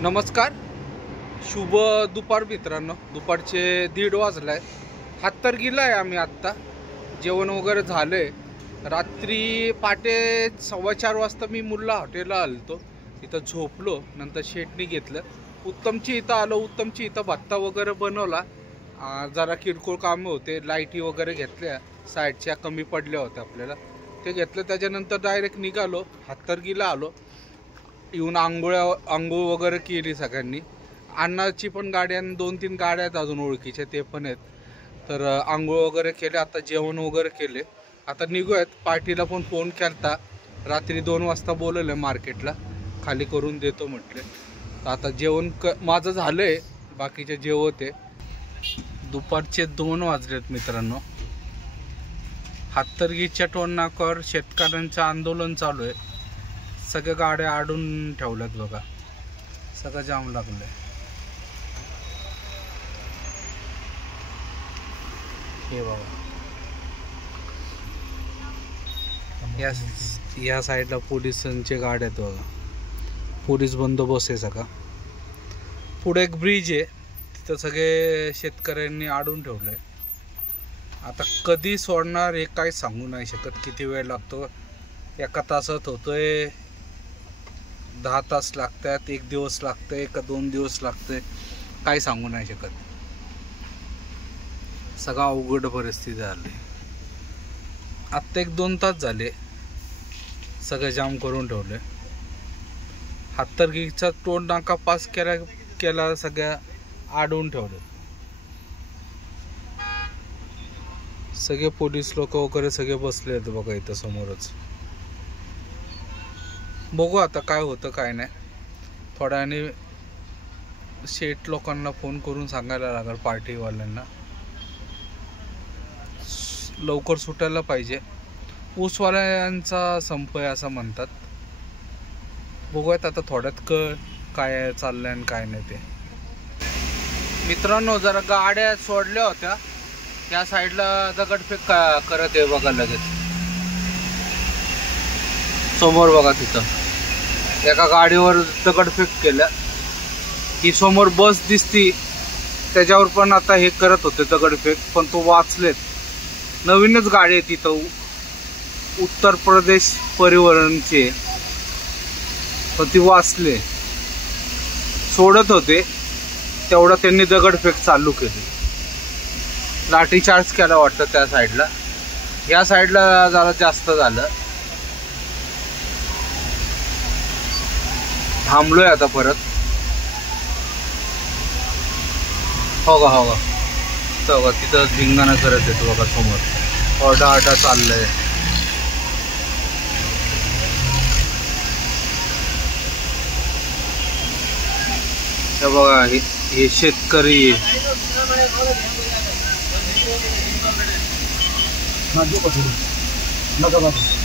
नमस्कार, शुभ दुपार मित्रांनो. दुपारचे 1:30 वाजलाय. हातरगीला आहे आम्ही आत्ता. जेवण वगैरे झालंय. रात्री पाटे 4:15 वाजता मी मुल्ला हॉटेलला आलतो. इथं झोपलो. नंतर शेटनी घेतलं. उत्तमची इथं आलो. उत्तमची इथं भत्ता वगैरे बनवला. जरा किरकोळ कामं होते. लाईटी वगैरे घेतल्या, साईडच्या कमी पडल्या होत्या आपल्याला, ते घेतलं. त्याच्यानंतर डायरेक्ट निघालो. हातरगीला आलो. येऊन आंघोळ वगैरे केली सगळ्यांनी. अण्णाची पण गाडी आणि 2-3 गाड्या आहेत अजून ओळखीच्या, ते पण आहेत. तर आंघोळ वगैरे केले. आता जेवण वगैरे केले. आता निघूयात. पार्टीला पण फोन केलता. रात्री 2 वाजता बोलवलं मार्केटला, खाली करून देतो म्हटले. आता जेवण माझं झालंय, बाकीचे जेवते. दुपारचे 2 वाजलेत मित्रांनो. हातरगीच्या टोल नाक्यावर शेतकऱ्यांचं आंदोलन चालू आहे. सगळ्या गाड्या आडून ठेवल्यात बघा. सगळं जाम लागलंय. हे बघा, या साईडला पोलिसांच्या गाड्या आहेत बघा. पोलीस बंदोबस्त आहे सगळा. पुढे एक ब्रिज आहे, तिथं सगळे शेतकऱ्यांनी आडून ठेवलंय. आता कधी सोडणार हे काही सांगू नाही शकत. किती वेळ लागतो. 1 तासात होतोय, 10 तास लागतात, 1 दिवस लागतंय का 2 दिवस लागतंय, काही सांगू नाही शकत. सगळं अवघड परिस्थिती झाली. आत्ता 1-2 तास झाले सगळं जाम करून ठेवले. हातरगीचा टोल नाका पास केला सगळ्या आडवून ठेवले. सगळे पोलीस लोक वगैरे सगळे बसले आहेत बघा इथं समोरच. बघू आता काय होतं काय नाही. थोड्या वेळाने शेट लोकांना फोन करून सांगायला लागेल, पार्टीवाल्यांना लवकर सुटायला पाहिजे. ऊसवाल्यांचा संप आहे असं म्हणतात. बघूयात आता थोड्यात काय चाललंय आणि काय नाही ते. मित्रांनो, जरा गाड्या सोडल्या होत्या त्या साईडला दगडफेक करत आहे बघा. लगेच समोर बघा, तिथं एका गाडीवर दगडफेक केल्या. ही समोर बस दिसती, त्याच्यावर पण आता हे करत होते दगडफेक, पण तो वाचलेत. नवीनच गाडी आहे तिथं, उत्तर प्रदेश परिवहनचे, पण ती वाचले. सोडत होते तेवढा त्यांनी दगडफेक चालू केली. लाठीचार्ज केला वाटतं त्या साईडला. या साईडला जरा जास्त झालं. थांबलोय आता परत. हो का तिथं धिंगाणा करत येतो बघा समोर. ओरडा चाललंय. हे बघा, हे शेतकरी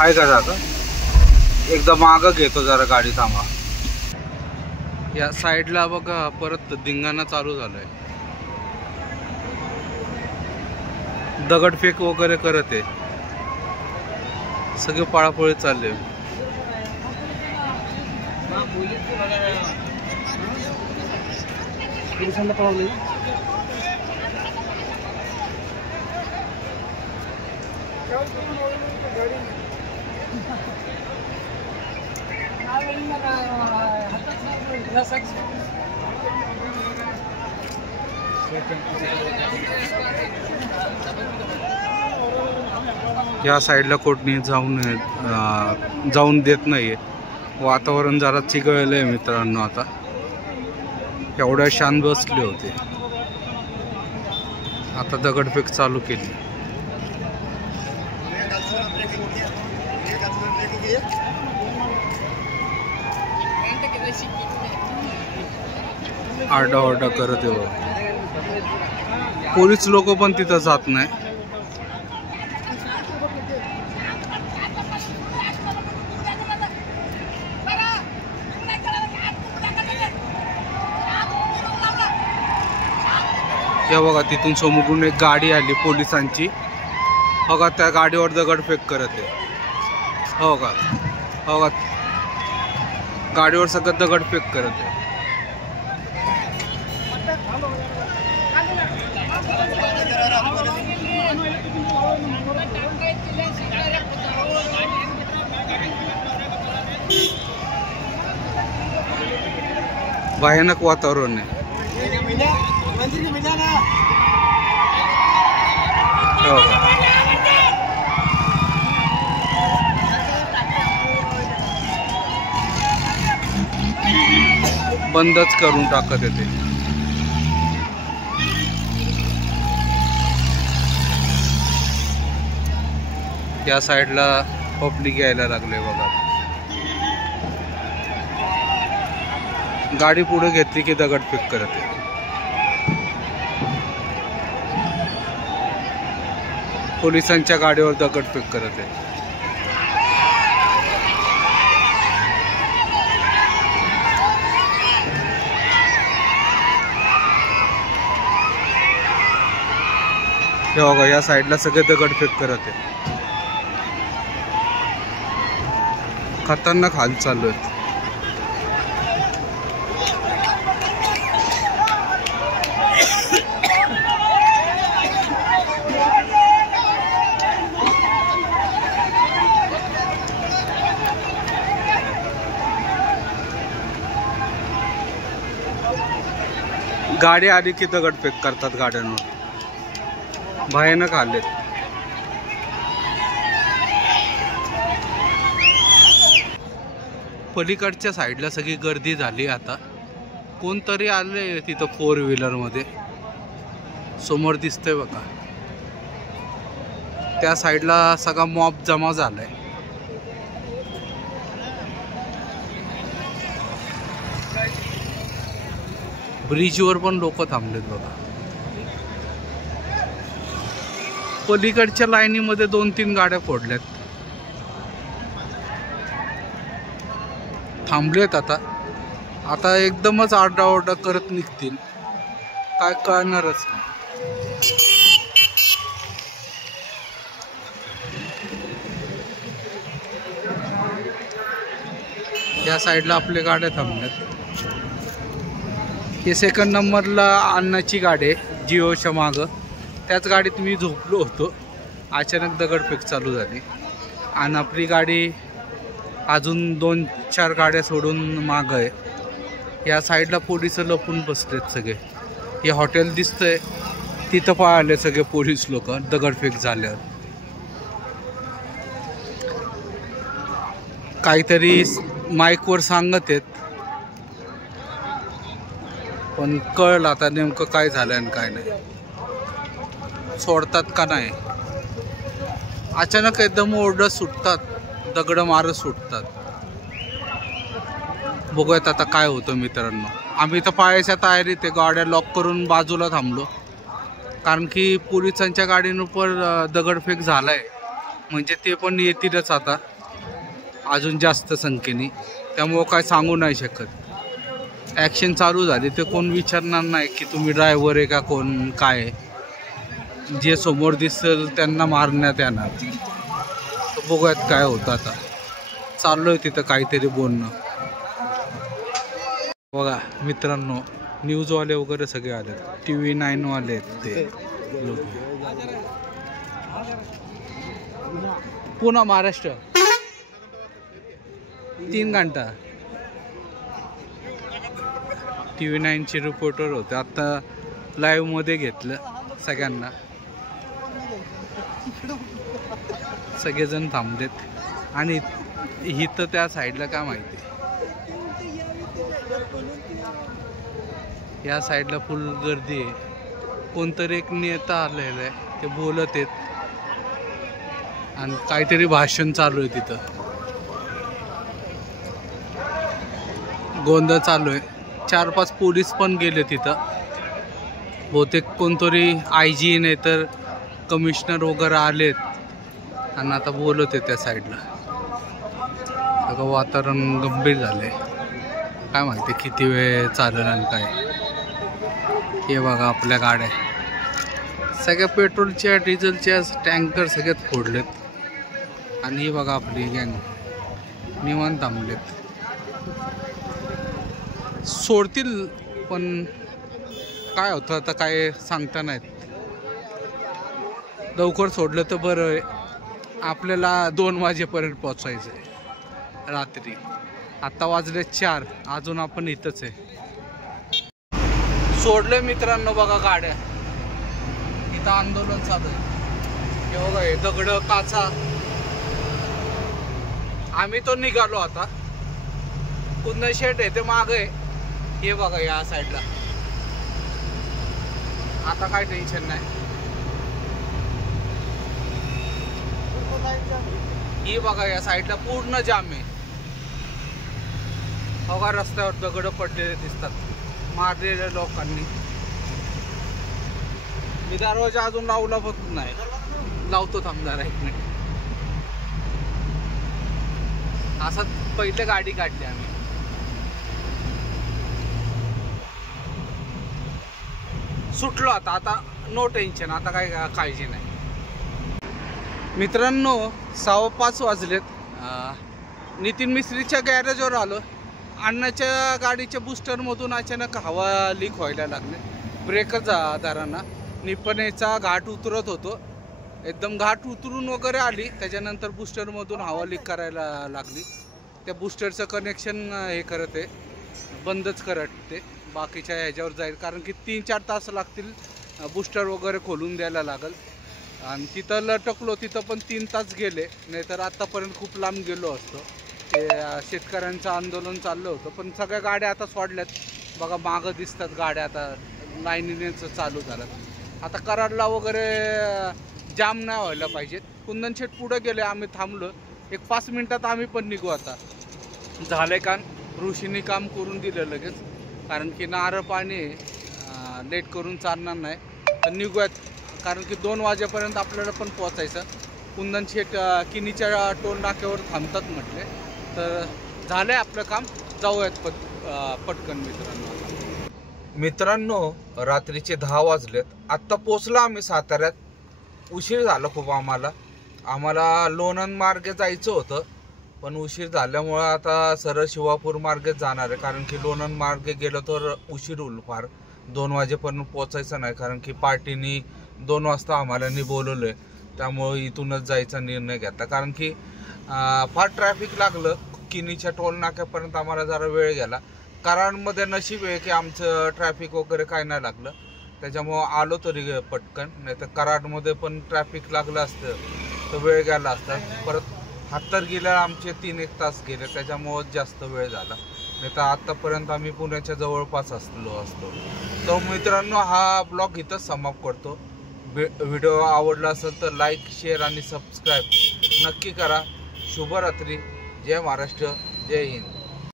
आहे का जागा. एकदा मागं घेतो जरा गाडी, थांबा. या साईडला बघा परत धिंगाणा चालू झालाय. दगडफेक वगैरे करत आहे. सगळे पळापळी चालले. या साईडला कोणी जाऊन देत नाहीये. वातावरण जरा चिघळलंय मित्रांनो. आता एवढ्या शांत बसले होते, आता दगडफेक चालू केली. आरडाओरडा करत आहे. पोलीस लोक पण तिथं जात नाही. या बघा, तिथून समोरून एक गाडी आली पोलिसांची. बघा, त्या गाडीवर दगडफेक करत आहे. हो का गाडीवर सगळं दगडफेक करत आहे. भयानक वातावरण आहे. बंदच करून टाकत येते. या साईडला पब्लिक यायला लागले बघा. गाडी पुढे घेतली की दगडफेक करत आहे. पोलिसांच्या गाडीवर दगडफेक करत आहे. हे बघा या साईडला सगळे दगडफेक करत आहे. खतरनाक हाल चालू आहेत. गाडी आली की दगडफेक करतात गाड्यांवर. भयानक आलेत. पलीकडच्या साईडला सगळी गर्दी झाली. आता कोणतरी आले तिथं 4 व्हीलर मध्ये. समोर दिसतंय बघा. त्या साईडला सगळा मॉब जमा झालाय. ब्रिजवर पण लोक थांबलेत बघा. पलीकडच्या लाईनीमध्ये 2-3 गाड्या फोडल्यात. थांबलेत आता एकदमच आरडाओरडा करत निघतील. काय कळणारच नाही. या साईडला आपल्या गाड्या थांबल्यात. हे 2nd नंबरला अन्नाची गाडी आहे जिओच्या मागं. त्याच गाडीत मी झोपलो होतो. अचानक दगडफेक चालू झाली आणि आपली गाडी अजून 2-4 गाड्या सोडून मागं आहे. या साईडला पोलिस लपून बसलेत सगळे. हे हॉटेल दिसतंय तिथं पळाले सगळे पोलीस लोक दगडफेक झाल्यावर. काहीतरी माईकवर सांगत आहेत पण कळलं आता नेमकं काय झालं आणि काय नाही. सोडतात का नाही. अचानक एकदम ओरडत सुटतात. दगड मारत सुटतात. बघूयात आता काय होतं मित्रांनो. आम्ही तर पाहायच्या तयारीत आहे. गाड्या लॉक करून बाजूला थांबलो कारण की पोलिसांच्या गाडीवर दगडफेक झालाय. म्हणजे ते पण येतीलच आता अजून जास्त संख्येने. त्यामुळं काय सांगू नाही शकत. ॲक्शन चालू झाली ते कोण विचारणार नाही की तुम्ही ड्रायव्हर आहे का कोण काय. जे समोर दिसेल त्यांना मारण्यात येणार. बघूयात काय होतं आता. चाललोय तिथं काहीतरी बोलणं. बघा मित्रांनो न्यूजवाले वगैरे सगळे आले. TV9 वाले आहेत ते लोक. पुणे महाराष्ट्र 3 घंटा. TV9चे रिपोर्टर होते. आता लाईव्ह मध्ये घेतलं सगळ्यांना. सगळेजण थांबलेत आणि इथं त्या साईडला काय माहिती. या साईडला फुल गर्दी आहे. कोणतरी एक नेता आलेला आहे. ते बोलत आहेत आणि काहीतरी भाषण चालू आहे तिथं. गोंधळ चालू आहे. 4-5 पोलीस पण गेले तिथं. बहुतेक कोणतरी IG नाही तर कमिशनर वगैरे आलेत आणि आता बोलत आहे त्या साईडला. सगळं वातावरण गंभीर झालंय. काय माहिती किती वेळ चालेल आणि काय. हे बघा आपल्या गाड्या सगळ्या पेट्रोलच्या डिझेलच्या टँकर सगळ्यात फोडलेत आणि हे बघा आपली गँग निवांत थांबलेत. सोडतील पण काय होतं आता काय सांगता नाहीत. लवकर सोडलं तर बरं आहे. आपल्याला 2 वाजेपर्यंत पोहोचायचं आहे रात्री. आता वाजले 4, अजून आपण इथंच आहे. सोडले मित्रांनो बघा गाड्या. इथं आंदोलन चालू आहे. हे बघा हे दगड काचा. आम्ही तो निघालो आता. कुंदन शेट आहे ते माग आहे. हे बघा या साईडला. आता काय टेन्शन नाही. ही बघा या साईडला पूर्ण जाम आहे. बघा रस्त्यावर दगड पडलेले दिसतात मारलेल्या लोकांनी. मी दरवाजा अजून लावला पण नाही. लावतो थांबणार 1 मिनिट. असं पहिले गाडी काढली आम्ही. सुटलो आता. आता नो टेन्शन. आता काय काळजी नाही. मित्रांनो 5:15 वाजलेत. नितीन मिस्त्रीच्या गॅरेजवर आलो. अण्णाच्या गाडीच्या बुस्टरमधून अचानक हवा लीक व्हायला लागले. ब्रेकच धराना. निपणेचा घाट उतरत होतो. एकदम घाट उतरून वगैरे आली. त्याच्यानंतर बुस्टरमधून हवा लीक करायला लागली. त्या बुस्टरचं कनेक्शन हे करत आहे. बंदच करत ते. बाकीच्या ह्याच्यावर जाईल कारण की 3-4 तास लागतील. बुस्टर वगैरे खोलून द्यायला लागेल. आणि तिथं लटकलो. तिथं पण 3 तास गेले. नाहीतर आत्तापर्यंत खूप लांब गेलो असतो. ते शेतकऱ्यांचं आंदोलन चाललं होतं. पण सगळ्या गाड्या आता सोडल्यात. बघा मागं दिसतात गाड्या. आता लाईनीनेच चालू झालं. आता कराडला वगैरे जाम नाही व्हायला पाहिजेत. कुंदन शेट पुढे गेले. आम्ही थांबलो. 5 मिनिटात आम्ही पण निघू आता. झाले का ऋषीने काम करून दिलं लगेच. कारण की नारळ पाणी लेट करून चालणार नाही. तर निघूयात. कारण की 2 वाजेपर्यंत आपल्याला पण पोचायचं. कुंदन शेट किनीच्या टोल नाक्यावर थांबतात म्हटले. तर झालंय आपलं काम. जाऊयात पटकन मित्रांनो. रात्रीचे 10 वाजलेत. आत्ता पोचलो आम्ही साताऱ्यात. उशीर झाला खूप आम्हाला लोणंद मार्गे जायचं होतं. पण उशीर झाल्यामुळं आता सरळ शिवापूर मार्गेच जाणार आहे. कारण की लोणंद मार्गे गेलो तर उशीर होईल फार. 2 वाजेपर्यंत पोचायचं नाही. कारण की पार्टीनी 2 वाजता आम्हाला बोलवलं आहे. त्यामुळं इथूनच जायचा निर्णय घेतला. कारण की फार ट्रॅफिक लागलं. किनीच्या टोल नाक्यापर्यंत आम्हाला जरा वेळ गेला. कराडमध्ये नशीब आहे की आमचं ट्रॅफिक वगैरे काय नाही लागलं. त्याच्यामुळं आलो तरी पटकन. नाही तर कराडमध्ये पण ट्रॅफिक लागलं असतं तर वेळ गेला असता. परत हातरगीला आमचे 3-1 तास गेले. त्याच्यामुळं जास्त वेळ झाला. नाही तर आत्तापर्यंत आम्ही पुण्याच्या जवळपास असतो. तर मित्रांनो हा ब्लॉग इथंच समाप्त करतो. व्हिडिओ आवडला असेल तर लाईक, शेअर आणि सबस्क्राईब नक्की करा. शुभरात्री. जय महाराष्ट्र. जय हिंद.